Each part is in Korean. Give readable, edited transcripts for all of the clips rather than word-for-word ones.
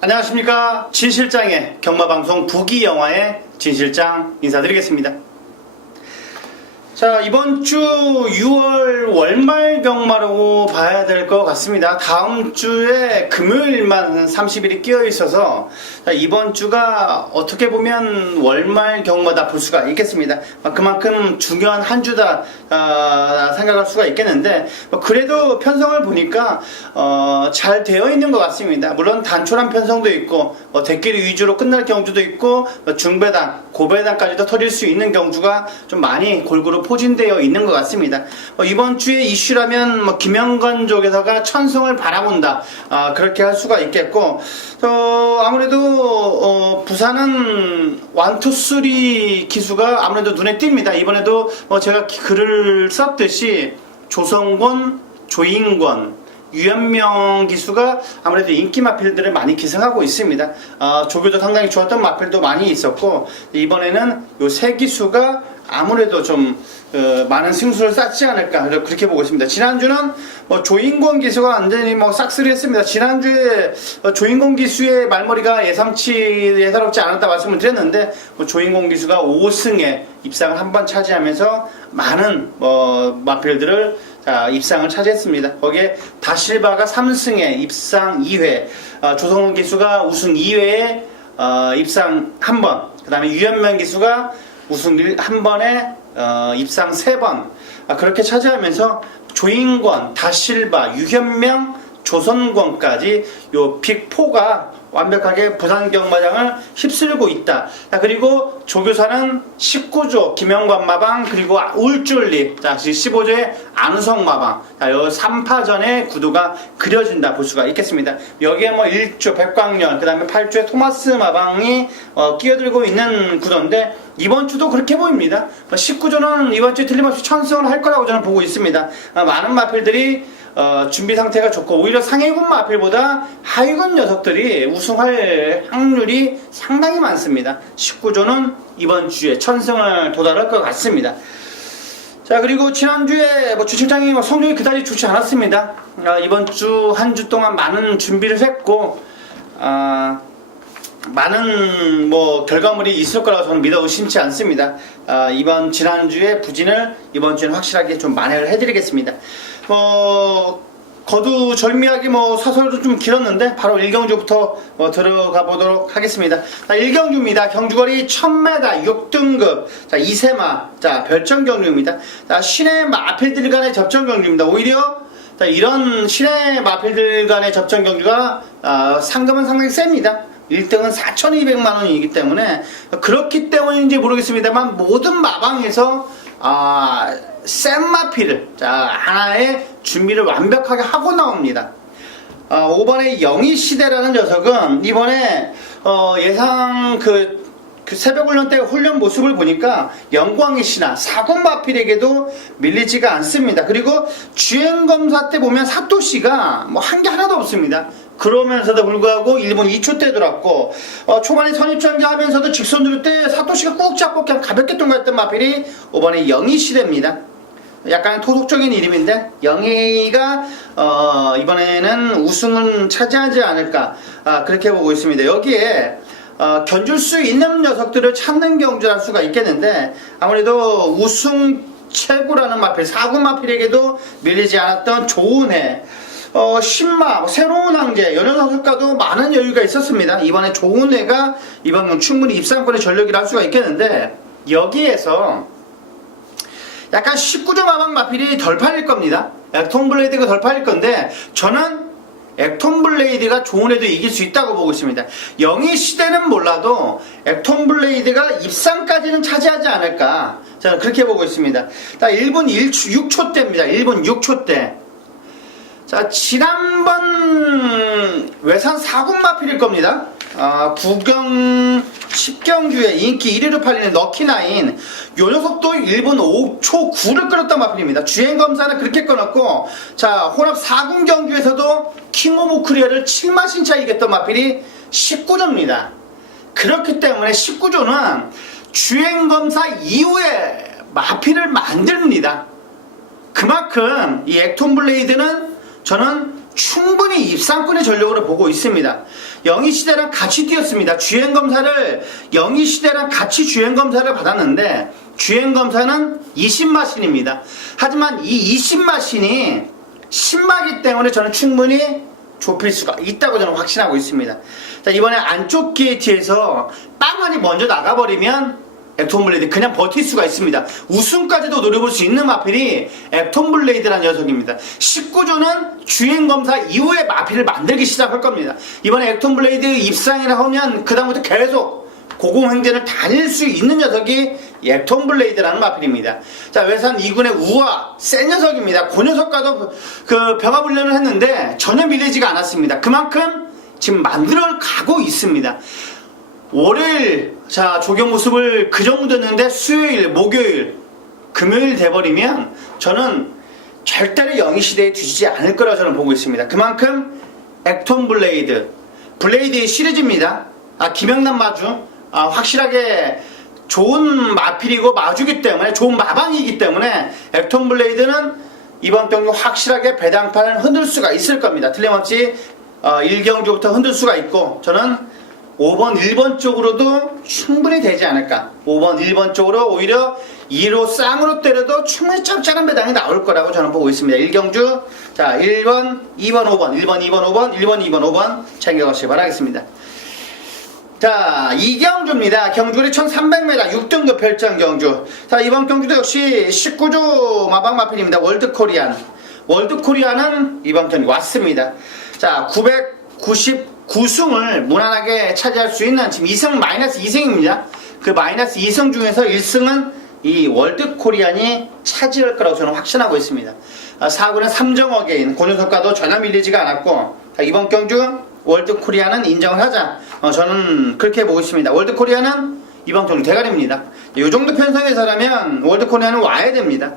안녕하십니까. 진실장의 경마방송 부기영화의 진실장 인사드리겠습니다. 자, 이번 주 6월 월말 경마라고 봐야 될 것 같습니다. 다음 주에 금요일만 30일이 끼어 있어서 이번 주가 어떻게 보면 월말 경마다 볼 수가 있겠습니다. 그만큼 중요한 한 주다 생각할 수가 있겠는데, 그래도 편성을 보니까 잘 되어 있는 것 같습니다. 물론 단촐한 편성도 있고 대끼리 위주로 끝날 경주도 있고 중배당, 고배당까지도 터질 수 있는 경주가 좀 많이 골고루 포진되어 있는 것 같습니다. 이번 주에 이슈라면 김영건 쪽에서가 천승을 바라본다, 그렇게 할 수가 있겠고, 아무래도 부산은 1, 2, 3 기수가 아무래도 눈에 띕니다. 이번에도 제가 글을 썼듯이 조성권, 조인권, 유현명 기수가 아무래도 인기 마필들을 많이 기승하고 있습니다. 조교도 상당히 좋았던 마필도 많이 있었고, 이번에는 요 세 기수가 아무래도 좀 많은 승수를 쌓지 않을까, 그렇게 보고 있습니다. 지난주는 조인권 기수가 완전히 싹쓸이했습니다. 지난주에 조인권 기수의 말머리가 예사롭지 않았다 말씀을 드렸는데, 조인권 기수가 5승에 입상을 한 번 차지하면서 많은 마필들을 입상을 차지했습니다. 거기에 다실바가 3승에 입상 2회, 조성훈 기수가 우승 2회에 입상 1번, 그 다음에 유현명 기수가 우승 1번에 입상 3번, 그렇게 차지하면서 조인권, 다실바, 유현명, 조선권까지 요 빅4가 완벽하게 부산 경마장을 휩쓸고 있다. 그리고 조교사는 19조 김영관 마방, 그리고 울줄리, 15조의 안우성 마방, 요 3파전의 구도가 그려진다 볼 수가 있겠습니다. 여기에 1조 백광년, 그 다음에 8조의 토마스 마방이 끼어들고 있는 구도인데, 이번 주도 그렇게 보입니다. 19조는 이번 주에 틀림없이 천승을 할 거라고 저는 보고 있습니다. 많은 마필들이 준비 상태가 좋고, 오히려 상위군 마필보다 하위군 녀석들이 우승할 확률이 상당히 많습니다. 19조는 이번 주에 천승을 도달할 것 같습니다. 자, 그리고 지난주에 주실장이 성적이 그다지 좋지 않았습니다. 이번 주 한 주 동안 많은 준비를 했고, 많은 결과물이 있을 거라고 저는 믿어 의심치 않습니다. 지난주에 부진을 이번 주에는 확실하게 좀 만회를 해드리겠습니다. 거두절미하게 사설도 좀 길었는데 바로 1경주부터 들어가 보도록 하겠습니다. 1경주입니다. 경주거리 1000m 6등급, 2세마, 별정 경주입니다. 신의 마필들 간의 접전 경주입니다. 오히려 이런 신의 마필들 간의 접전 경주가 상금은 상당히 셉니다. 1등은 4,200만원이기 때문에, 그렇기 때문인지 모르겠습니다만 모든 마방에서 센 마필을 하나의 준비를 완벽하게 하고 나옵니다. 5번의 영희시대라는 녀석은 이번에 예상 그 새벽훈련 때 훈련 모습을 보니까 영광의 신화 사군 마필에게도 밀리지가 않습니다. 그리고 주행검사 때 보면 사토씨가 한 게 하나도 없습니다. 그러면서도 불구하고 1분 2초 때 들었고, 초반에 선입전개 하면서도 직선 누를 때 사토씨가 꾹 잡고 그냥 가볍게 통과했던 마필이 5번의 영희시대입니다. 약간 토속적인 이름인데, 영희가 이번에는 우승은 차지하지 않을까, 그렇게 보고 있습니다. 여기에 견줄 수 있는 녀석들을 찾는 경주를 할 수가 있겠는데, 아무래도 우승 최고라는 마필, 사군 마필에게도 밀리지 않았던 좋은 해, 신마, 새로운 황제, 연연선수과도 많은 여유가 있었습니다. 이번에 좋은 해가 이번 충분히 입상권의 전력이라 할 수가 있겠는데, 여기에서 약간 19조 마방 마필이 덜 팔릴 겁니다. 액톤블레이드가 덜 팔릴 건데, 저는 액톤블레이드가 좋은 애도 이길 수 있다고 보고 있습니다. 영희 시대는 몰라도 액톤블레이드가 입상까지는 차지하지 않을까, 저는 그렇게 보고 있습니다. 1분 6초 대입니다. 1분 6초 대. 지난번 외산 4군 마필일 겁니다. 9경 10경주에 인기 1위로 팔리는 럭키나인, 요 녀석도 1분 5초 9를 끌었던 마필입니다. 주행검사는 그렇게 끊었고, 혼합 4군 경주에서도 킹 오브 코리아를 7마신차 이겼던 마필이 19조입니다. 그렇기 때문에 19조는 주행검사 이후에 마필을 만듭니다. 그만큼 이 액톤블레이드는 저는 충분히 입상권의 전력으로 보고 있습니다. 영희시대랑 같이 뛰었습니다. 주행검사를 영희시대랑 같이 주행검사를 받았는데 주행검사는 20마신입니다. 하지만 이 20마신이 10마기 때문에 저는 충분히 좁힐 수가 있다고 저는 확신하고 있습니다. 자, 이번에 안쪽 게이트에서 빵만이 먼저 나가버리면 앱톤블레이드 그냥 버틸 수가 있습니다. 우승까지도 노려볼 수 있는 마필이 앱톤블레이드라는 녀석입니다. 19조는 주행검사 이후에 마필을 만들기 시작할 겁니다. 이번에 앱톤블레이드 입상이라 하면 그 다음부터 계속 고공행진을 다닐 수 있는 녀석이 앱톤블레이드라는 마필입니다. 자, 외산 2군의 우아 센 녀석입니다. 그 녀석과도 그 병합훈련을 했는데 전혀 밀리지가 않았습니다. 그만큼 지금 만들어 가고 있습니다. 월요일 자 조경 모습을 그 정도 됐는데 수요일, 목요일, 금요일 돼버리면 저는 절대로 영희시대에 뒤지지 않을 거라고 저는 보고 있습니다. 그만큼 앱톤블레이드 블레이드의 시리즈입니다. 김영남 마주 확실하게 좋은 마필이고 마주기 때문에 좋은 마방이기 때문에 앱톤블레이드는 이번 경기 확실하게 배당판을 흔들 수가 있을 겁니다. 틀림없이 1경주부터 흔들 수가 있고 저는 5번, 1번 쪽으로도 충분히 되지 않을까. 5번, 1번 쪽으로 오히려 2로 쌍으로 때려도 충분히 짭짤한 배당이 나올 거라고 저는 보고 있습니다. 1경주 자 1번, 2번, 5번 1번, 2번, 5번 1번, 2번, 5번 챙겨가시기 바라겠습니다. 자, 2경주입니다. 경주거리 1300m 6등급 별장 경주. 자, 이번 경주도 역시 19조 마방 마필입니다. 월드코리안. 월드코리안은 이번 경기 왔습니다. 자, 999승을 무난하게 차지할 수 있는 지금 2승 마이너스 2승입니다. 그 마이너스 2승 중에서 1승은 이 월드코리안이 차지할 거라고 저는 확신하고 있습니다. 4군은 삼정어게인 고녀석과도 전혀 밀리지가 않았고 이번 경주 월드코리아는 인정을 하자. 저는 그렇게 보고 있습니다. 월드코리아는 이번 경주 대가리입니다. 이 정도 편성에서라면 월드코리아는 와야 됩니다.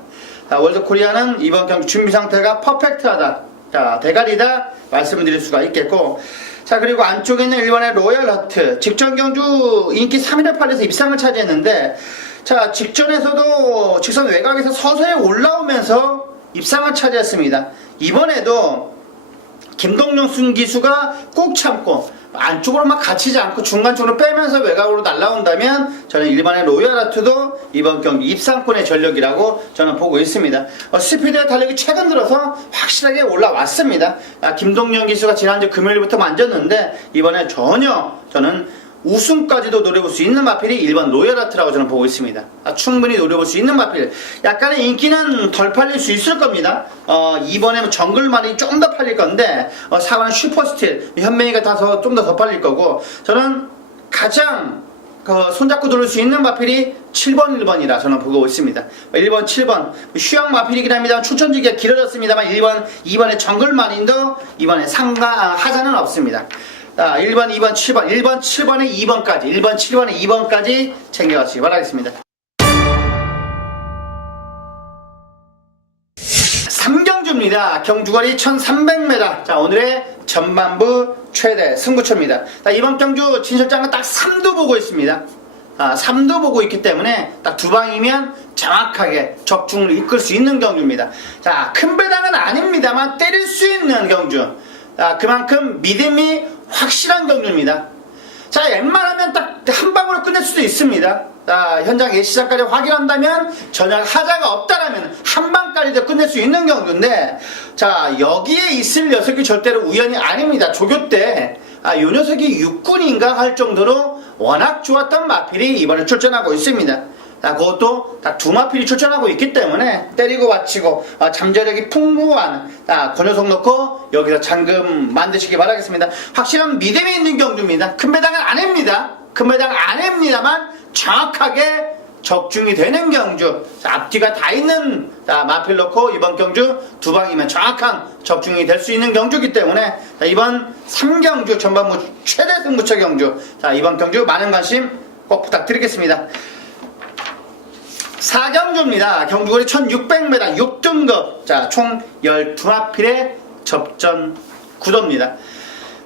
월드코리아는 이번 경주 준비 상태가 퍼펙트하다. 자, 대가리다 말씀드릴 수가 있겠고. 자, 그리고 안쪽에 있는 일본의 로얄하트 직전 경주 인기 3위를 팔려서 입상을 차지했는데 자, 직전에서도 직선 외곽에서 서서히 올라오면서 입상을 차지했습니다. 이번에도 김동룡 순기수가 꼭 참고 안쪽으로 막 갇히지 않고 중간쪽으로 빼면서 외곽으로 날아온다면 저는 일반의 로얄아트도 이번 경기 입상권의 전력이라고 저는 보고 있습니다. 스피드의 달력이 최근 들어서 확실하게 올라왔습니다. 김동룡 기수가 지난주 금요일부터 만졌는데 이번에 전혀 저는 우승까지도 노려볼 수 있는 마필이 1번 로얄아트라고 저는 보고 있습니다. 충분히 노려볼 수 있는 마필. 약간의 인기는 덜 팔릴 수 있을 겁니다. 이번에 정글만이 좀 더 팔릴 건데 4번은 슈퍼스틸 현명이가 좀 더 팔릴 거고 저는 가장 손잡고 노릴 수 있는 마필이 7번, 1번이라 저는 보고 있습니다. 1번, 7번 휴양 마필이긴 합니다. 추천주기가 길어졌습니다만 1번, 2번의 정글만인도 이번에 하자는 없습니다. 1번, 2번, 7번 1번, 7번에 2번까지 1번, 7번에 2번까지 챙겨가시기 바라겠습니다. 3경주입니다. 경주거리 1300m. 자, 오늘의 전반부 최대 승부처입니다. 자, 이번 경주 진실장은 딱 3도 보고 있습니다. 3도 보고 있기 때문에 딱 두 방이면 정확하게 적중을 이끌 수 있는 경주입니다. 자, 큰 배당은 아닙니다만 때릴 수 있는 경주. 그만큼 믿음이 확실한 경주입니다. 자, 웬만하면 딱 한 방으로 끝낼 수도 있습니다. 현장 예시장까지 확인한다면 전혀 하자가 없다라면 한 방까지도 끝낼 수 있는 경주인데 자, 여기에 있을 녀석이 절대로 우연이 아닙니다. 조교 때 이 녀석이 육군인가 할 정도로 워낙 좋았던 마필이 이번에 출전하고 있습니다. 그것도 딱 두 마필이 출전하고 있기 때문에 때리고 받치고 잠재력이 풍부한 그 녀석 놓고 여기서 잠금 만드시기 바라겠습니다. 확실한 믿음이 있는 경주입니다. 큰 배당은 아닙니다. 큰 배당 아닙니다만 정확하게 적중이 되는 경주. 앞뒤가 다 있는 마필 놓고 이번 경주 두 방이면 정확한 적중이 될 수 있는 경주이기 때문에 이번 3경주 전반부 최대 승부처 경주. 이번 경주 많은 관심 꼭 부탁드리겠습니다. 4경주입니다. 경주거리 1600m 6등급. 자, 총 12마필의 접전 구도입니다.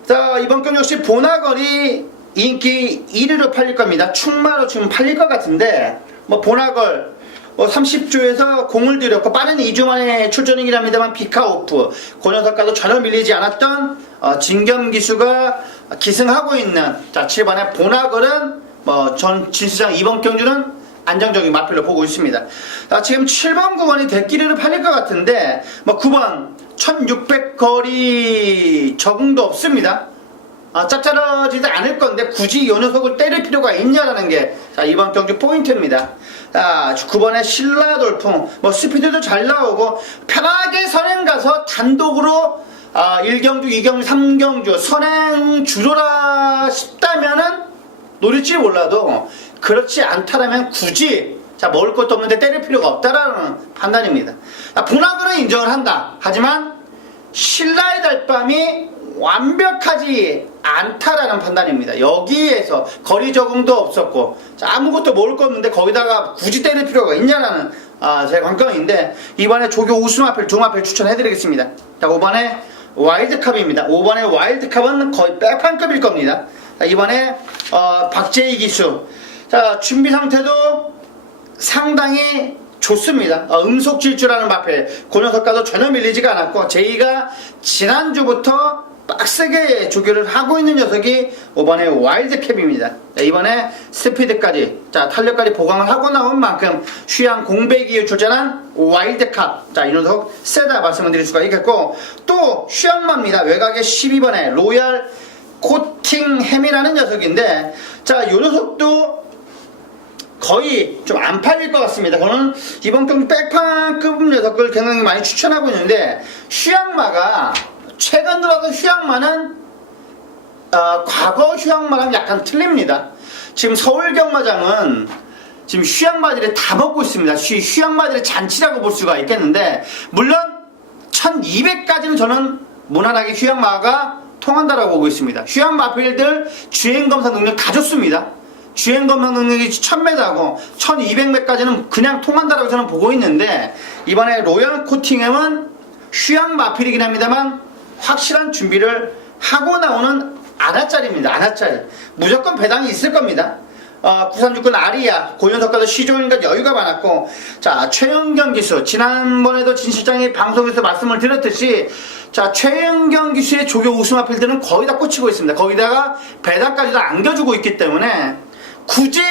자, 이번 경주 역시 보나걸이 인기 1위로 팔릴 겁니다. 충마로 지금 팔릴 것 같은데, 보나걸, 30조에서 공을 들였고 빠른 2주 만에 출전이긴 합니다만 비카오프 그 녀석과도 전혀 밀리지 않았던 진겸기수가 기승하고 있는 7번의 보나걸은 전 진수장 이번 경주는 안정적인 마필로 보고 있습니다. 지금 7번 9번이 대끼리를 팔릴 것 같은데 9번 1600 거리 적응도 없습니다. 짭짤하지도 않을 건데 굳이 이 녀석을 때릴 필요가 있냐라는 게 이번 경주 포인트입니다. 9번의 신라돌풍 스피드도 잘 나오고 편하게 선행 가서 단독으로 1경주, 2경주, 3경주 선행 주로라 싶다면은 노릴지 몰라도 그렇지 않다라면 굳이 먹을 것도 없는데 때릴 필요가 없다라는 판단입니다. 분화구는 인정을 한다. 하지만 신라의 달밤이 완벽하지 않다라는 판단입니다. 여기에서 거리 적응도 없었고 아무것도 먹을 거 없는데 거기다가 굳이 때릴 필요가 있냐라는 제 관건인데 이번에 조교 우수마필 종마필 추천해드리겠습니다. 5번에 와일드캅입니다. 5번의 와일드캅은 거의 빼판급일 겁니다. 이번에 박재희 기수 준비 상태도 상당히 좋습니다. 음속질주라는 마필 그 녀석과도 전혀 밀리지가 않았고 제이가 지난주부터 빡세게 조교를 하고 있는 녀석이 5번의 와일드캡입니다. 이번에 스피드까지 탄력까지 보강을 하고 나온 만큼 휴양 공백이에 출전한 와일드캅 이 녀석 세다 말씀을 드릴 수가 있겠고 또 휴양마입니다. 외곽의 12번의 로얄 코팅햄이라는 녀석인데 이 녀석도 거의 좀 안 팔릴 것 같습니다. 저는 이번 경기 백판급 녀석을 굉장히 많이 추천하고 있는데 휴양마가 최근 들어서 휴양마는 과거 휴양마랑 약간 틀립니다. 지금 서울 경마장은 지금 휴양마들이 다 먹고 있습니다. 휴양마들의 잔치라고 볼 수가 있겠는데 물론 1200까지는 저는 무난하게 휴양마가 통한다라고 보고 있습니다. 휴양마필들 주행검사 능력 다 좋습니다. 주행검사 능력이 1000m고 1200m까지는 그냥 통한다라고 저는 보고 있는데 이번에 로얄 코팅햄은 휴양마필이긴 합니다만 확실한 준비를 하고 나오는 아나짜리입니다. 아나짜리 무조건 배당이 있을 겁니다. 9369 아리아 고현석과도 시종인가 여유가 많았고 최은경 기수 지난번에도 진 실장이 방송에서 말씀을 드렸듯이 최은경 기수의 조교 우승마필들은 거의 다 꽂히고 있습니다. 거기다가 배당까지도 안겨주고 있기 때문에 굳이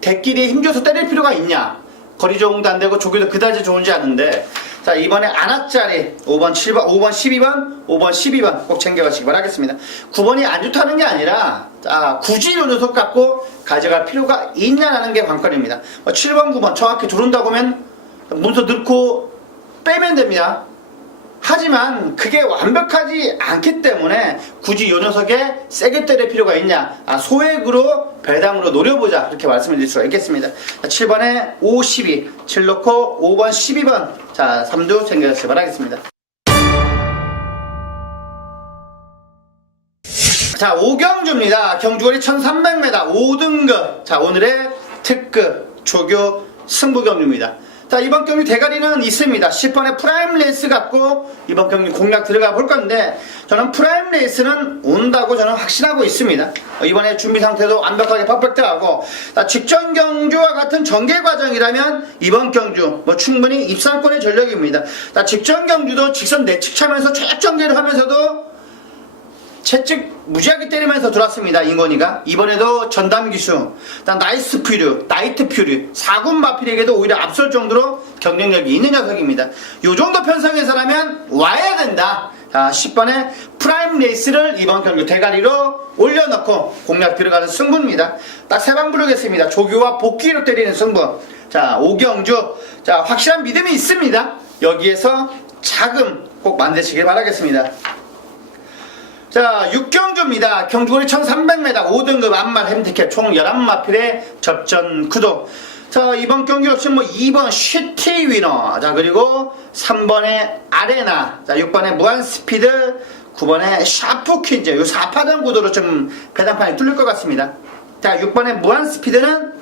대끼리에 힘줘서 때릴 필요가 있냐. 거리 적응도 안 되고 조교도 그다지 좋은지 않은데 이번에 아나짜리 5번 7번 5번 12번 5번 12번 꼭 챙겨가시기 바라겠습니다. 9번이 안 좋다는 게 아니라 굳이 이 녀석 갖고 가져갈 필요가 있냐라는 게 관건입니다. 7번 9번 정확히 조른다고 하면 문서 넣고 빼면 됩니다. 하지만 그게 완벽하지 않기 때문에 굳이 이 녀석에 세게 때릴 필요가 있냐. 소액으로 배당으로 노려보자 이렇게 말씀을 드릴 수가 있겠습니다. 7번에 5, 12 7 넣고 5번 12번 3두 챙겨주시기 바라겠습니다. 5경주입니다. 경주거리 1300m 5등급 오늘의 특급 조교 승부경주입니다. 이번 경기 대가리는 있습니다. 10번의 프라임 레이스 갖고 이번 경기 공략 들어가 볼 건데 저는 프라임 레이스는 온다고 저는 확신하고 있습니다. 이번에 준비 상태도 완벽하게 퍼펙트하고 직전 경주와 같은 전개 과정이라면 이번 경주 충분히 입상권의 전력입니다. 직전 경주도 직선 내측 차면서 최전개를 하면서도 채찍 무지하게 때리면서 들어왔습니다. 인건이가 이번에도 전담기수 나이스 퓨류 나이트 퓨류 4군 마필에게도 오히려 앞설 정도로 경쟁력이 있는 녀석입니다. 요정도 편성에서라면 와야 된다. 10번의 프라임 레이스를 이번 경기 대가리로 올려놓고 공략 들어가는 승부입니다. 딱 세 방 부르겠습니다. 조교와 복귀로 때리는 승부. 5경주 확실한 믿음이 있습니다. 여기에서 자금 꼭 만드시길 바라겠습니다. 6경주입니다. 경주거리 1300m 5등급 암말 핸디캡 총 11마필의 접전 구도. 이번 경기 역시 2번 슈티 위너 그리고 3번의 아레나 6번의 무한스피드 9번의 샤프 퀸즈 이 4파전 구도로 좀 배당판이 뚫릴 것 같습니다. 6번의 무한스피드는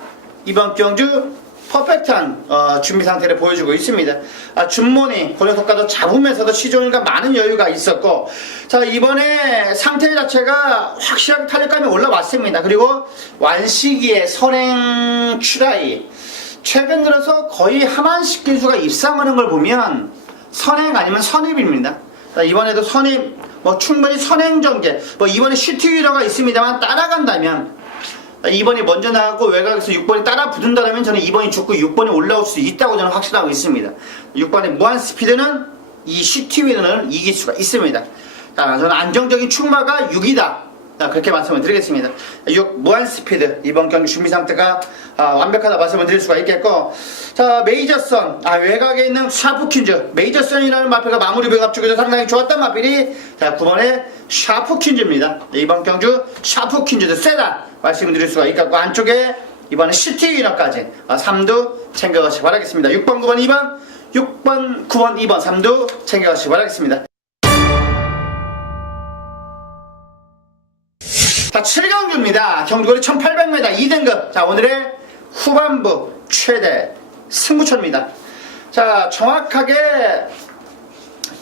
이번 경주 퍼펙트한 준비 상태를 보여주고 있습니다. 준모니 고려석과도 잡으면서도 시종일과 많은 여유가 있었고 이번에 상태 자체가 확실하게 탄력감이 올라왔습니다. 그리고 완시기의 선행 추라이 최근 들어서 거의 하만식 기수가 입상하는 걸 보면 선행 아니면 선입입니다. 이번에도 선입, 충분히 선행 전개, 이번에 시티 위너가 있습니다만 따라간다면, 이번이 먼저 나가고 외곽에서 6번이 따라 붙는다면 저는 2번이 죽고 6번이 올라올 수 있다고 저는 확신하고 있습니다. 6번의 무한 스피드는 이 시티 위너를 이길 수가 있습니다. 자, 저는 안정적인 출마가 6이다. 그렇게 말씀을 드리겠습니다. 6 무한 스피드, 이번 경기 준비 상태가 완벽하다 말씀을 드릴 수가 있겠고, 자, 메이저선, 외곽에 있는 샤프퀸즈, 메이저선이라는 마필과 마무리 배합 쪽에서 상당히 좋았던 마필이, 자, 9번의 샤프퀸즈입니다. 이번 경주 샤프퀸즈도 세다 말씀을 드릴 수가 있겠고, 안쪽에 이번에 시티 위너까지 3두 챙겨가시기 바라겠습니다. 6번, 9번, 2번, 6번, 9번, 2번, 3두 챙겨가시기 바라겠습니다. 자, 7경주입니다. 경주거리 1800m 2등급. 자, 오늘의 후반부 최대 승부처입니다. 자, 정확하게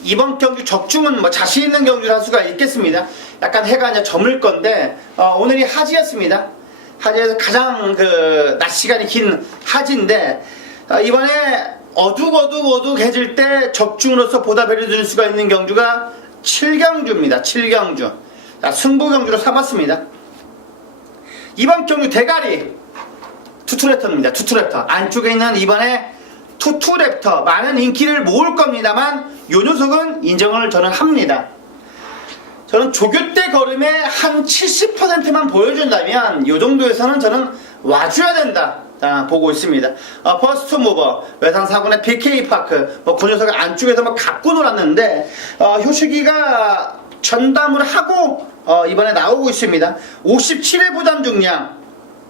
이번 경주 적중은 자신 있는 경주를 할 수가 있겠습니다. 약간 해가 이제 저물 건데, 오늘이 하지였습니다. 하지에서 가장 낮 시간이 긴 하지인데, 이번에 어둑어둑해질 때 적중으로서 보답을 해줄 수가 있는 경주가 7경주입니다. 7경주. 자, 승부경주로 삼았습니다. 이번 경주 대가리 투투랩터입니다. 투투랩터 안쪽에 있는 이번에 투투랩터 많은 인기를 모을 겁니다만 요 녀석은 인정을 저는 합니다. 저는 조교 때 걸음에 한 70%만 보여준다면 요 정도에서는 저는 와줘야 된다 보고 있습니다. 퍼스트 무버 외상 4군의 BK파크 그 녀석을 안쪽에서 갖고 놀았는데 효식이가 전담을 하고 이번에 나오고 있습니다. 57의 부담 중량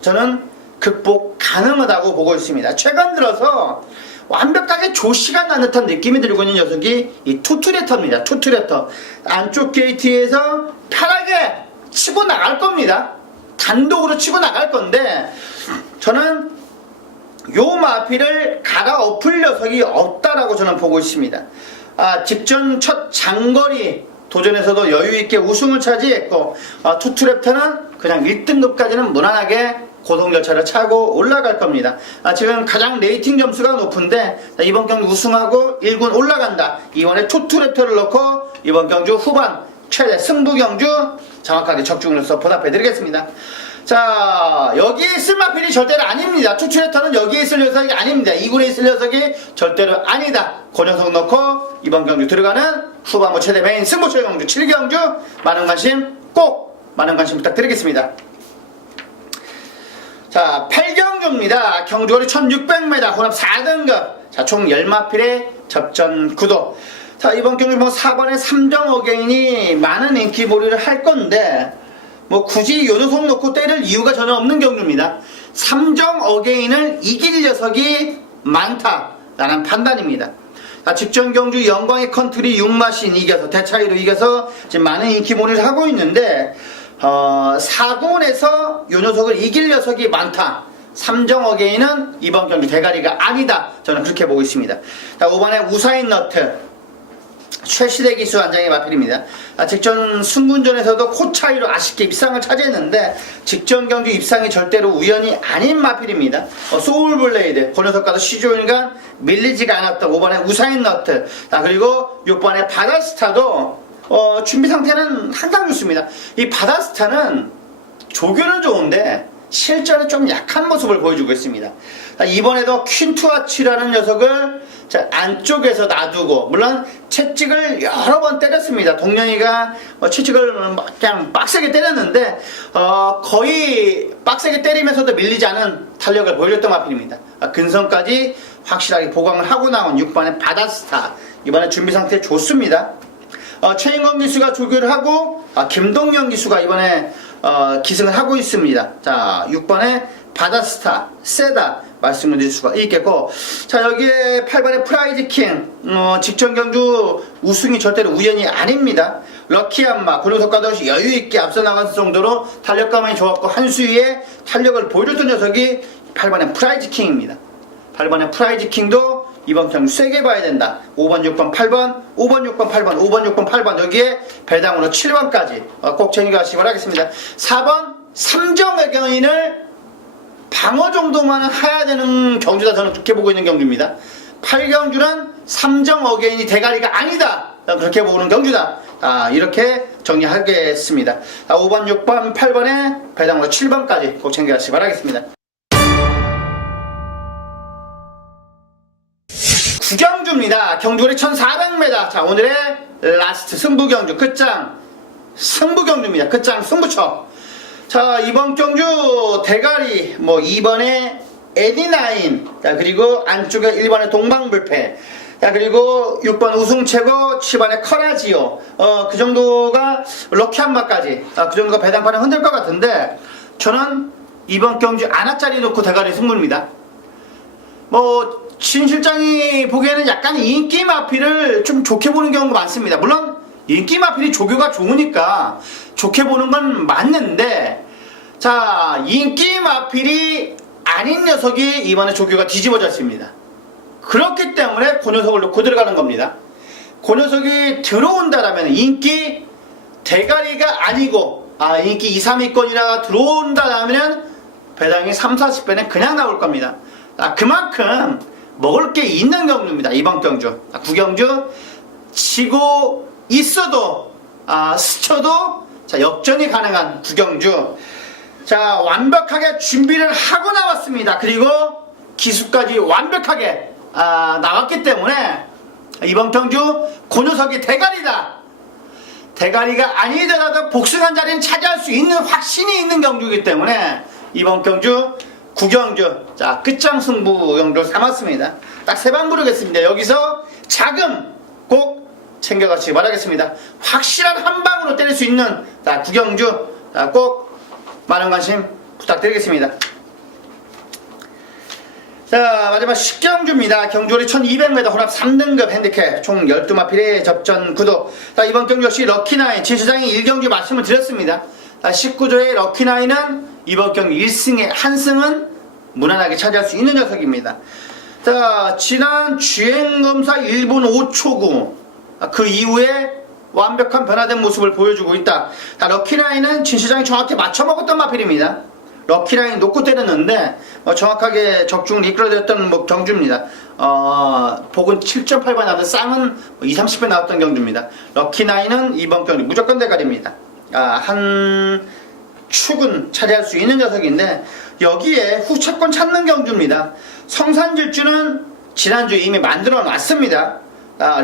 저는 극복 가능하다고 보고 있습니다. 최근 들어서 완벽하게 조시가 난 듯한 느낌이 들고 있는 녀석이 이 투투랩터입니다. 투투랩터 안쪽 게이트에서 편하게 치고 나갈 겁니다. 단독으로 치고 나갈 건데 저는 요 마피를 갈아엎을 녀석이 없다라고 저는 보고 있습니다. 직전 첫 장거리 도전에서도 여유있게 우승을 차지했고 투투랩터는 그냥 1등급까지는 무난하게 고속열차를 차고 올라갈 겁니다. 지금 가장 레이팅 점수가 높은데 이번 경기 우승하고 1군 올라간다. 이번에 투투랩터를 넣고 이번 경주 후반 최대 승부 경주 정확하게 적중을 해서 보답해드리겠습니다. 자, 여기에 있을 마필이 절대로 아닙니다. 투투랩터는 여기에 있을 녀석이 아닙니다. 2군에 있을 녀석이 절대로 아니다. 그 녀석 넣고 이번 경주 들어가는 후반부 최대 메인 승부처 경주 7경주 많은 관심 많은 관심 부탁드리겠습니다. 자, 8경주입니다. 경주거리 1600m 혼합 4등급. 자, 총 10마필의 접전 구도. 자, 이번 경주 4번의 삼정어게인이 많은 인기몰이를 할 건데 굳이 요 녀석 놓고 때릴 이유가 전혀 없는 경주입니다. 삼정어게인을 이길 녀석이 많다라는 판단입니다. 직전 경주 영광의 컨트리 6마신 이겨서 대차이로 이겨서 지금 많은 인기몰이를 하고 있는데 4군에서 요 녀석을 이길 녀석이 많다. 삼정어게인은 이번 경주 대가리가 아니다. 저는 그렇게 보고 있습니다. 자, 5번에 우사인 너트 최시대 기수 안장의 마필입니다. 직전 승군전에서도 코 차이로 아쉽게 입상을 차지했는데 직전 경주 입상이 절대로 우연이 아닌 마필입니다. 소울블레이드 그 녀석과도 시조일간 밀리지가 않았던 5번의 우사인 너트 그리고 6번의 바다스타도 준비 상태는 항상 좋습니다. 이 바다스타는 조교는 좋은데 실전에 좀 약한 모습을 보여주고 있습니다. 이번에도 퀸투아치라는 녀석을 안쪽에서 놔두고 물론 채찍을 여러 번 때렸습니다. 동영이가 채찍을 그냥 빡세게 때렸는데 거의 빡세게 때리면서도 밀리지 않은 탄력을 보여줬던 마필입니다. 근성까지 확실하게 보강을 하고 나온 6번의 바다스타 이번에 준비 상태 좋습니다. 최인건 기수가 조교를 하고 김동영 기수가 이번에 기승을 하고 있습니다. 자, 6번의 바다스타 세다 말씀을 드릴 수가 있겠고 자, 여기에 8번의 프라이즈킹 직전 경주 우승이 절대로 우연이 아닙니다. 럭키한마 그 녀석과도 여유있게 앞서 나갔을 정도로 탄력감이 좋았고 한수위에 탄력을 보여줬던 녀석이 8번의 프라이즈킹입니다. 8번의 프라이즈킹도 이번 경주 세게 봐야 된다. 5번, 6번, 8번, 5번, 6번, 8번, 5번, 6번, 8번 여기에 배당으로 7번까지 꼭 챙겨가시기 바라겠습니다. 4번 삼정의견인을 방어 정도만은 해야 되는 경주다 저는 그렇게 보고 있는 경주입니다. 8경주는 삼정 어게인이 대가리가 아니다. 그렇게 보는 경주다. 이렇게 정리하겠습니다. 5번, 6번, 8번에 배당으로 7번까지 꼭 챙겨가시기 바라겠습니다. 구경주입니다. 경주거리 1400m. 자, 오늘의 라스트 승부경주 끝장 승부경주입니다. 끝장 승부처. 자, 이번 경주 대가리 2번에 에디나인, 자, 그리고 안쪽에 1번에 동방불패, 자, 그리고 6번 우승최고, 7번에 커라지오, 그 정도가 럭키한 맛까지, 그 정도가 배당판에 흔들 것 같은데, 저는 이번 경주 안하짜리 놓고 대가리 승부입니다. 신 실장이 보기에는 약간 인기 마필을 좀 좋게 보는 경우가 많습니다. 물론 인기 마필이 조교가 좋으니까 좋게 보는 건 맞는데, 자, 인기 마필이 아닌 녀석이 이번에 조교가 뒤집어졌습니다. 그렇기 때문에 그 녀석을 놓고 들어가는 겁니다. 그 녀석이 들어온다라면 인기 대가리가 아니고 인기 2, 3위권이라 들어온다라면 배당이 3, 40배는 그냥 나올 겁니다. 그만큼 먹을 게 있는 경주입니다. 이번 경주. 구경주 치고 있어도 스쳐도 역전이 가능한 구경주. 자, 완벽하게 준비를 하고 나왔습니다. 그리고 기수까지 완벽하게 나왔기 때문에 이번 경주 그 녀석이 대가리다. 대가리가 아니더라도 복숭아 자리는 차지할 수 있는 확신이 있는 경주이기 때문에 이번 경주 구경주, 자, 끝장 승부 경주 삼았습니다. 딱 3방 부르겠습니다. 여기서 자금 꼭 챙겨가시기 바라겠습니다. 확실한 한 방으로 때릴 수 있는 구경주, 꼭 많은 관심 부탁드리겠습니다. 자, 마지막 10경주입니다. 경주거리 1200m 혼합 3등급 핸디캡 총 12마필의 접전 구도. 자, 이번 경주 역시 럭키나인 진시장이 1경주 말씀을 드렸습니다. 19조의 럭키나인은 이번 경주 1승에 한승은 무난하게 차지할 수 있는 녀석입니다. 자, 지난 주행검사 1분 5초구 그 이후에 완벽한 변화된 모습을 보여주고 있다. 자, 럭키라인은 진시장이 정확히 맞춰먹었던 마필입니다. 럭키라인 놓고 때렸는데 정확하게 적중을 이끌어냈던 경주입니다. 복은 7.8번 나왔는데 쌍은 2, 30배 나왔던 경주입니다. 럭키나인은 이번 경주 무조건 대가리입니다. 한 축은 차지할 수 있는 녀석인데 여기에 후차권 찾는 경주입니다. 성산질주는 지난주에 이미 만들어 놨습니다.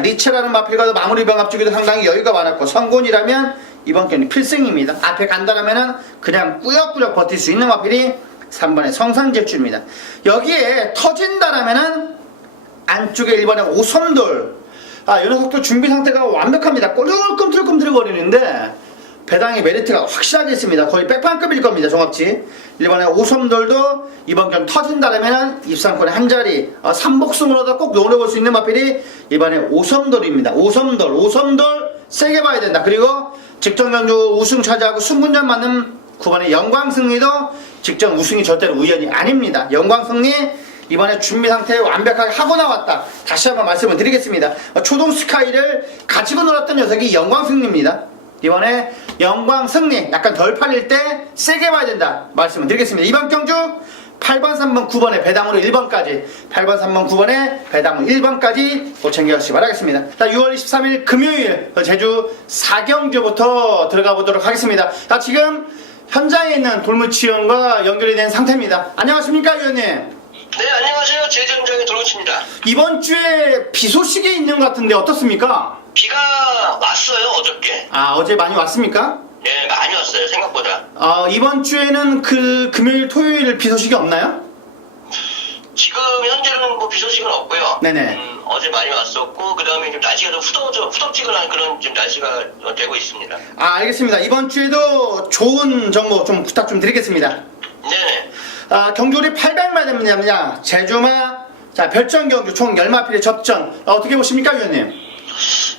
리체라는 마필과도 마무리 병합 주기도 상당히 여유가 많았고, 성곤이라면 이번 경기 필승입니다. 앞에 간다라면은 그냥 꾸역꾸역 버틸 수 있는 마필이 3번의 성산질주입니다. 여기에 터진다라면은 안쪽에 1번의 오섬돌, 이 녀석도 준비 상태가 완벽합니다. 꼬들끔들끔들거리는데 배당의 메리트가 확실하게 있습니다. 거의 백판급일 겁니다. 종합치 1번에 오섬돌도 이번 경기 터진다라면 입상권의 한자리, 삼복승으로도 꼭 노려볼 수 있는 마필이 이번에 오섬돌입니다. 오섬돌 세게 봐야 된다. 그리고 직전 경주 우승 차지하고 승분전 맞는 9번의 영광승리도 직전 우승이 절대로 우연이 아닙니다. 영광승리 이번에 준비 상태 완벽하게 하고 나왔다. 다시 한번 말씀을 드리겠습니다. 초동 스카이를 가지고 놀았던 녀석이 영광승리입니다. 이번에 영광승리 약간 덜 팔릴 때 세게 봐야 된다 말씀을 드리겠습니다. 이번 경주 8번, 3번, 9번에 배당으로 1번까지 8번, 3번, 9번에 배당으로 1번까지 꼭 챙겨가시기 바라겠습니다. 자, 6월 23일 금요일 제주 4경주부터 들어가 보도록 하겠습니다. 자, 지금 현장에 있는 돌무치원과 연결이 된 상태입니다. 안녕하십니까, 위원님? 네, 안녕하세요. 제주 현장의 돌무치입니다. 이번 주에 비 소식이 있는 것 같은데 어떻습니까? 비가 왔어요, 어저께. 어제 많이 왔습니까? 네, 많이 왔어요, 생각보다. 이번 주에는 금요일, 토요일 비 소식이 없나요? 지금 현재는 비 소식은 없고요. 네네. 어제 많이 왔었고, 그 다음에 좀 날씨가 좀 후덥지근한 그런 좀 날씨가 되고 있습니다. 알겠습니다. 이번 주에도 좋은 정보 좀 부탁 좀 드리겠습니다. 네네. 경주거리 800마입니다. 제주마, 자, 별정 경주 총 10마필의 접전. 어떻게 보십니까, 위원님?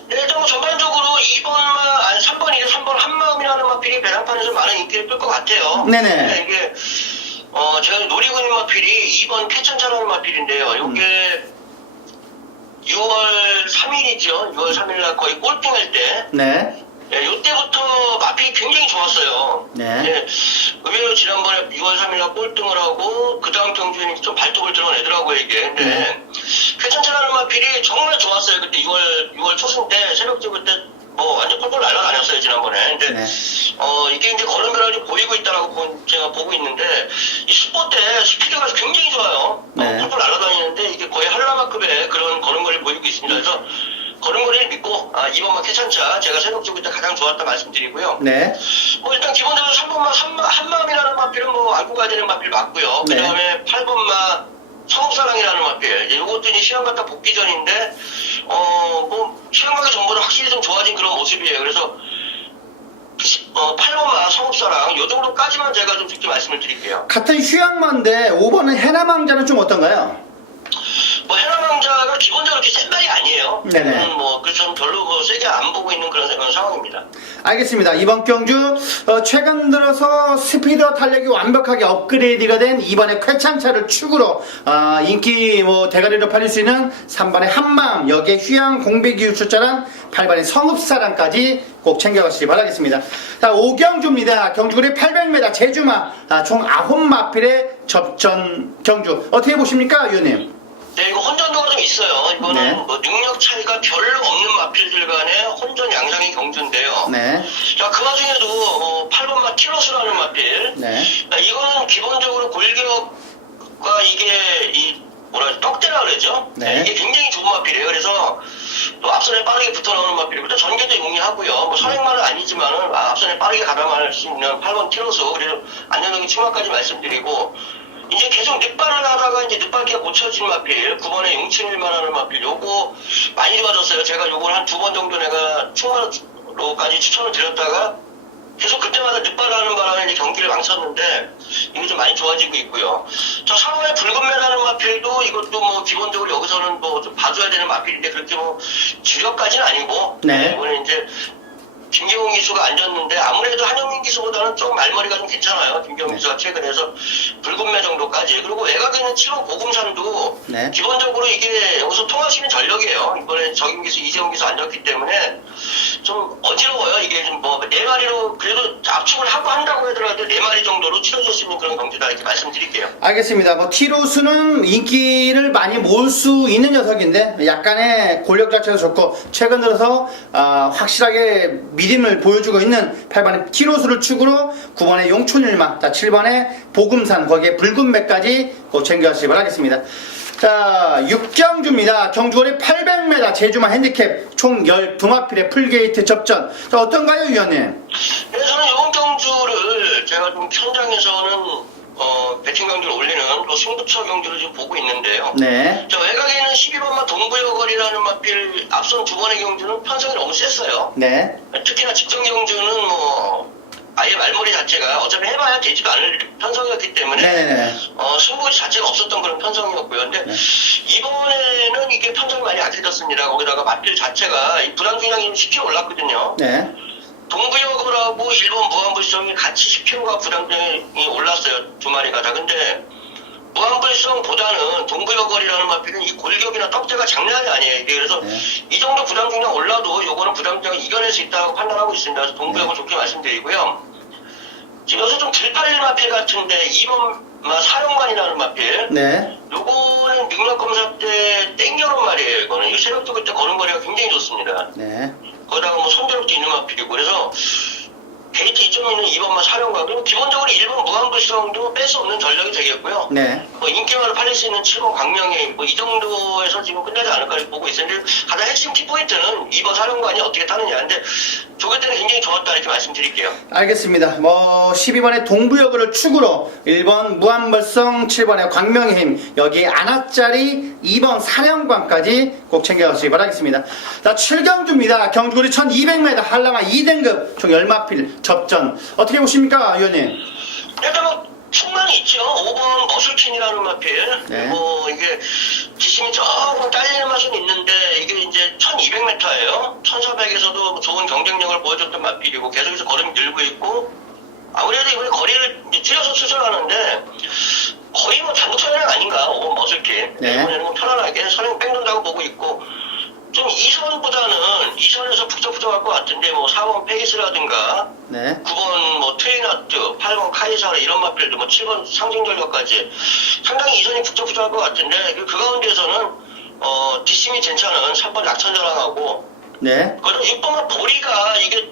네, 일단 전반적으로 2번만, 3번이 3번 한마음이라는 마필이 배당판에서 많은 인기를 끌 것 같아요. 네네. 이게, 제가 노리고 있는 마필이 2번 캐천차라는 마필인데요. 요게 6월 3일이죠. 6월 3일날 거의 골핑할 때. 네. 네, 요때부터 마필이 굉장히 좋았어요. 네. 의외로 지난번에 6월 3일날 꼴등을 하고 그 다음 경주에는 좀 발톱을 드러내더라고요 이게. 근데 회전차라는 마필이 정말 좋았어요. 그때 6월 초순 때 새벽적으로 그때 뭐 완전 펄펄 날아다녔어요 지난번에. 근데 이게 이제 걸음변화를 좀 보이고 있다라고 제가 보고 있는데 이 스포 때 스피드가 굉장히 좋아요. 네. 펄펄 날아다니는데 이게 거의 한라마급의 그런 걸음걸이를 보이고 있습니다. 그래서 걸음걸이를 믿고 이번만 캐찬차 제가 새벽적으로 때 가장 좋았다 말씀드리고요. 네. 뭐 일단 기본적으로 3번마 한마음이라는 마필은 뭐 안고 가야 되는 마필 맞고요. 네. 그 다음에 8번마 성읍사랑이라는 마필. 이것도 이제 시험 갔다 복귀 전인데 뭐 시험 가기 전보다 확실히 좀 좋아진 그런 모습이에요. 그래서 8번마 성읍사랑 요 정도까지만 제가 좀 쉽게 말씀을 드릴게요. 같은 휴양마인데 5번은 해남왕자는 좀 어떤가요? 뭐 해남왕자가 기본적으로 이렇게 센 말이 아니에요. 네네. 그래서 별로 뭐 세게 안 보고 있는 그런 상황입니다. 알겠습니다. 이번 경주 최근 들어서 스피드와 탄력이 완벽하게 업그레이드가 된 이번에 쾌창차를 축으로 인기 뭐 대가리로 팔릴 수 있는 3번의 한마음, 여기에 휴양 공백이유 출전한 8번의 성읍사랑까지 꼭 챙겨가시기 바라겠습니다. 자, 5경주입니다. 경주거리 800m 제주마 총 9마필의 접전 경주 어떻게 보십니까, 위원님? 네, 이거 혼전도가 좀 있어요. 이거는 네. 뭐 능력 차이가 별로 없는 마필들 간의 혼전 양상의 경주인데요. 네. 자, 그 와중에도 8번마 티로스라는 마필. 네. 이거는 기본적으로 골격과 이게 떡대라 그러죠. 네. 이게 굉장히 좋은 마필이에요. 그래서 또 앞선에 빠르게 붙어 나오는 마필이고 또 전개도 용이하고요. 뭐 선행만은 아니지만은 앞선에 빠르게 가담할 수 있는 8번 티로스 그리고 안전적인 출마까지 말씀드리고. 이제 계속 늑발을 하다가 이제 늑발기가 고쳐진 마필, 9번에 용춘일만 하는 마필, 요거 많이 좋아졌어요. 제가 요걸 한 2번 정도 내가 충마로까지 추천을 드렸다가 계속 그때마다 늑발을 하는 바람에 이제 경기를 망쳤는데 이게 좀 많이 좋아지고 있고요. 자, 3번에 붉은매라는 마필도 이것도 뭐 기본적으로 여기서는 뭐 좀 봐줘야 되는 마필인데 그렇게 뭐 주력까지는 아니고. 네. 이번에 이제 김경훈 기수가 앉았는데 아무래도 한영민 기수보다는 좀 말머리가 좀 괜찮아요. 김경훈 기수가 최근에서 붉은매 정도까지. 그리고 외곽에 있는 7번 고금산도 네. 기본적으로 이게 여기서 통할 수 있는 전력이에요. 이번에 정임 기수, 이재용 기수 앉았기 때문에 좀 어지러워요. 이게 좀 뭐 4마리로 그래도 압축을 하고 한다고 하더라도 4마리 정도로 치러질 수 있는 그런 경기다 이렇게 말씀드릴게요. 알겠습니다. 뭐 티로스는 인기를 많이 모을 수 있는 녀석인데 약간의 골력 자체도 좋고 최근 들어서 확실하게 믿음을 보여주고 있는 8번의 티로스를 축으로 9번의 용춘일마, 7번의 보금산, 거기에 붉은매까지 꼭 챙겨가시기 바라겠습니다. 자, 6경주입니다. 경주거리 800m 제주마 핸디캡 총 12마필의 풀게이트 접전. 자, 어떤가요, 위원님? 네, 저는 이번 경주를 제가 좀 현장에서는 배팅 경주를 올리는 또 승부처 경주를 지금 보고 있는데요. 네. 자, 외곽에 있는 12번마 동부여거리라는 마필 앞선 2번의 경주는 편성이 너무 셌어요. 네. 특히나 직전 경주는 뭐 아예 말머리 자체가 어차피 해봐야 되지도 않을 편성이었기 때문에 네네네. 승부 자체가 없었던 그런 편성이었고요. 근데 이번에는 이게 편성이 많이 약해졌습니다. 거기다가 마필 자체가 이 부담 중량이 10kg 올랐거든요. 네. 동부여거하고 일본 무한불성이 같이 10kg가 부담중량이 올랐어요. 2마리가 다. 근데 무한불성보다는 동부여거리라는 마필은 이 골격이나 떡대가 장난이 아니에요. 이게 그래서 이 정도 부담중량 올라도 요거는 부담중량을 이겨낼 수 있다고 판단하고 있습니다. 그래서 동부여거 좋게 말씀드리고요. 지금 여기서 좀 들팔릴 마필 같은데 2번 사령관이라는 마필. 네. 요거는 능력검사 때 땡겨놓은 말이에요. 이거는 새벽도 그때 걸음걸이가 굉장히 좋습니다. 네. 거기다가 뭐 손대력도 있는 마필이고 그래서 게이트 2점 있는 2번만 사령관 그리고 기본적으로 1번 무한불성도 뺄 수 없는 전력이 되겠고요. 네. 뭐 인기만을 팔릴 수 있는 7번 광명이 뭐 이 정도에서 지금 끝나지 않을까 보고 있었는데 가장 핵심 키포인트는 2번 사령관이 어떻게 타느냐. 근데 조개 때는 굉장히 좋았다 이렇게 말씀드릴게요. 알겠습니다. 뭐 12번의 동부여거를 축으로 1번 무한불성, 7번의 광명의 힘, 여기 안압짜리 2번 사령관까지 꼭 챙겨가시기 바라겠습니다. 자, 7경주입니다. 경주거리 1200m 한라마 2등급 총 10마필 접전 어떻게 보십니까, 위원님? 일단 뭐 충만이 있죠. 5번 머슬킨이라는 마필. 네. 뭐 이게 지심이 조금 딸리는 맛은 있는데 이게 이제 1200m예요. 1400에서도 좋은 경쟁력을 보여줬던 마필이고 계속해서 걸음이 늘고 있고 아무래도 이번에 거리를 이제 줄여서 추천하는데 거의 뭐 단독 선행 아닌가 5번 머슬킨. 네. 이번에는 뭐 편안하게 선행 뺑돈다고 보고 있고 좀 2선보다는 2선에서 북적북적할 것 같은데 뭐 4번 페이스라든가 네. 9번 뭐 트리나트, 8번 카이사르 이런 마필들, 뭐 7번 상징전력까지 상당히 이선이 북적북적할 것 같은데 그 가운데에서는 뒷심이 괜찮은 3번 낙천자랑하고 네. 그리고 6번만 보리가 이게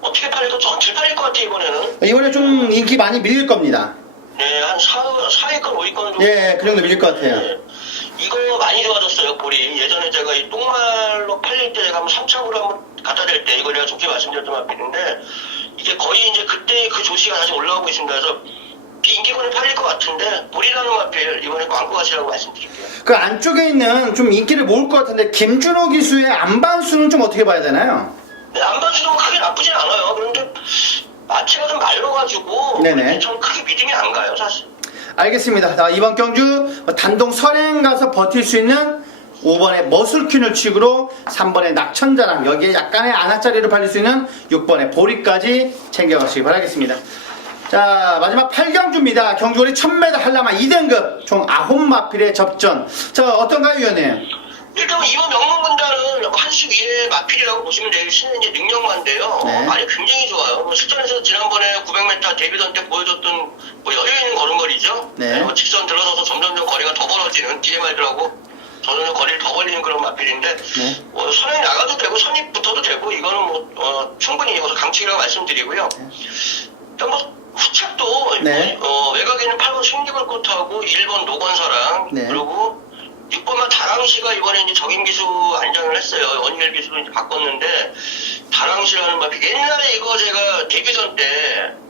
어떻게 팔릴까 좀 들팔릴 것 같아 이번에는. 이번에 좀 인기 많이 밀릴 겁니다. 네, 한 4위권, 5위권 정도. 예, 그 정도 밀릴 것 같아요. 네. 이거 많이 좋아졌어요, 볼이. 예전에 제가 이 똥말로 팔릴 때 제가 한번 3차으로 한번 갖다 댈 때, 이거 내가 좋게 말씀드렸던 마필인데, 이게 거의 이제 그때 그 조시가 다시 올라오고 있습니다. 그래서 비인기권에 팔릴 것 같은데, 볼이라는 마필, 이번에 꼭 안고 가시라고 말씀드릴게요. 그 안쪽에 있는 좀 인기를 모을 것 같은데, 김준호 기수의 안반수는 좀 어떻게 봐야 되나요? 네, 안반수도 크게 나쁘진 않아요. 그런데, 마체가 좀 말라가지고, 네네. 전 크게 믿음이 안 가요, 사실. 알겠습니다. 자, 이번 경주 단동 선행 가서 버틸 수 있는 5번의 머슬퀸을 치고로 3번의 낙천자랑 여기에 약간의 안하짜리로 팔릴 수 있는 6번의 보리까지 챙겨가시기 바라겠습니다. 자, 마지막 8경주입니다. 경주거리 1000m 한라마 2등급 총 9마필의 접전. 자, 어떤가요, 위원님? 일단 이번 명문군단은 한식 위의 마필이라고 보시면 되겠 신은 이제 능력만인데요. 네. 말이 굉장히 좋아요. 뭐 실전에서 지난번에 900m 데뷔전 때 보여줬던 뭐 여유있는 걸음걸이죠. 네. 뭐 직선 들어서서 점점점 거리가 더 벌어지는 DMR들하고 점점점 거리를 더 벌리는 그런 마필인데 네. 선에 나가도 되고 선이 붙어도 되고 이거는 뭐 충분히 이것을 강추라고 말씀드리고요. 일단 뭐 후착도 네. 외곽에 있는 8번 승리불꽃하고 1번 노건사랑 네. 그리고 6번만 다랑시가 이번에 이제 적임기수 안전을 했어요. 원일 기수로 이제 바꿨는데, 다랑시라는 마필. 옛날에 이거 제가 데뷔전 때,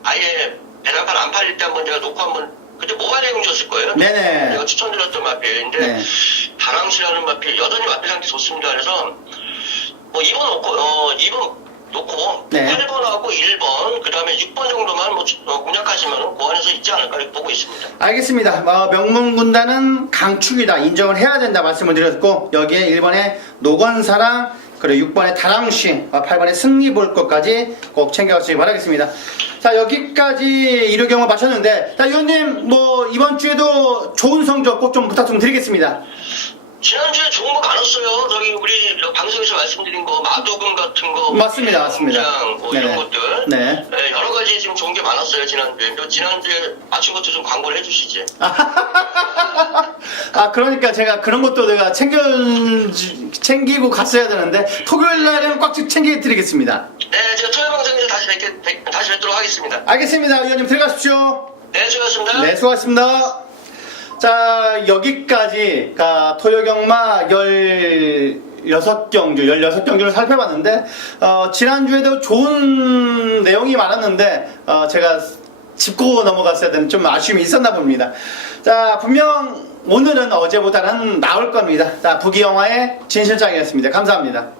아예 배당판 안 팔릴 때 한번 제가 놓고 한번, 그때 모바일 경주였을 거예요. 네네. 제가 추천드렸던 마필인데, 네. 다랑시라는 마필, 여전히 마필 상태 좋습니다. 그래서, 뭐 2번 놓고, 네. 8번하고 1번, 그 다음에 6번 정도만 공략하시면 고안에서 있지 않을까 이렇게 보고 있습니다. 알겠습니다. 명문군단은 강축이다. 인정을 해야 된다 말씀을 드렸고 여기에 1번의 노건사랑 그리고 6번의 다랑시 8번의 승리볼 것까지 꼭 챙겨가시기 바라겠습니다. 자, 여기까지 일요 경험 마쳤는데 자, 위원님 뭐 이번 주에도 좋은 성적 꼭 좀 부탁 좀 드리겠습니다. 지난주에 좋은 거 많았어요. 저기 우리 방송에서 말씀드린 거 마도금 같은 거, 맞습니다, 맞습니다. 뭐 이런 네네. 것들, 네. 네, 여러 가지 지금 좋은 게 많았어요 지난주에. 지난주에 맞춘 것도 좀 광고를 해주시지. 그러니까 제가 그런 것도 내가 챙기고 갔어야 되는데 토요일 날에는 꽉 챙겨 드리겠습니다. 네, 제가 토요 방송에서 다시 뵙도록 하겠습니다. 알겠습니다. 위원님 들어가십시오. 네, 수고하셨습니다. 네, 수고하셨습니다. 자, 여기까지 토요경마 16경주를 살펴봤는데 지난주에도 좋은 내용이 많았는데 제가 짚고 넘어갔어야 되는 좀 아쉬움이 있었나 봅니다. 자, 분명 오늘은 어제보다는 나을 겁니다. 자, 부기영화의 진실장이었습니다. 감사합니다.